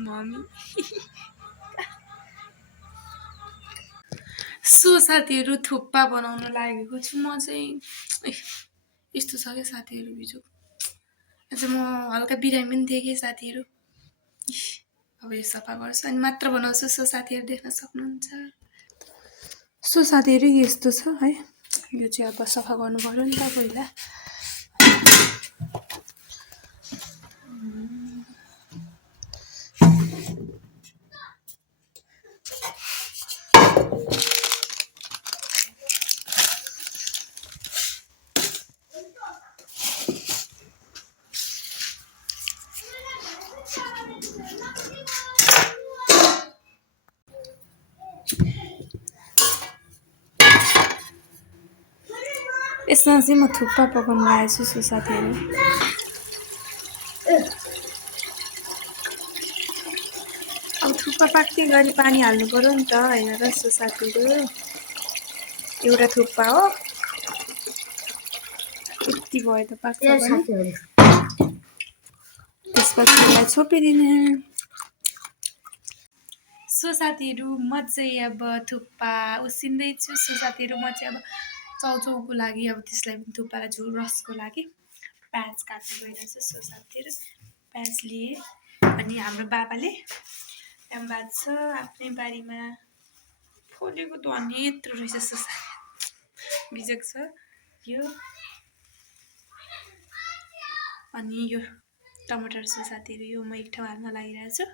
mummy so साथीहरु थुक्पा बनाउन लागेको छु म चाहिँ यस्तो छ के साथीहरु बिजो आज म हल्का बिरामी पनि थिएँ कि साथीहरु अब यो सफा गर्छु अनि मात्र बनाउँछु सो साथीहरु देख्न सक्नुहुन्छ सो साथीहरु यस्तो छ है यो चाहिँ अब सफा गर्नु पर्यो नि त पहिला यसमा चाहिँ म थुक्पा पकाउन लागेको छु साथीहरु अब थुक्पा पाक्दै गरी पानी हाल्नु पर्यो नि त हैन र सो साथीहरु एउटा थुक्पा हो यति भयो त पाक्छ पनि त्यसपछि यसलाई छोपिदिने सो साथीहरु म चाहिँ अब थुक्पा उसिन्दैछु सो साथीहरु म चाहिँ अब चाउचाउको लागि अब त्यसलाई पनि थुक्पालाई झोल रसको लागि प्याज काट्नु गइरहेछु सो साथीहरु प्याज लिए अनि हाम्रो बाबाले एम्बाज छ आफ्नै बारीमा फलेको धनिया यत्रो रहेछ सो बिजक छ यो अनि यो टमाटर सो साथीहरु यो म एक ठाउँ हाल्न लागिरहेछु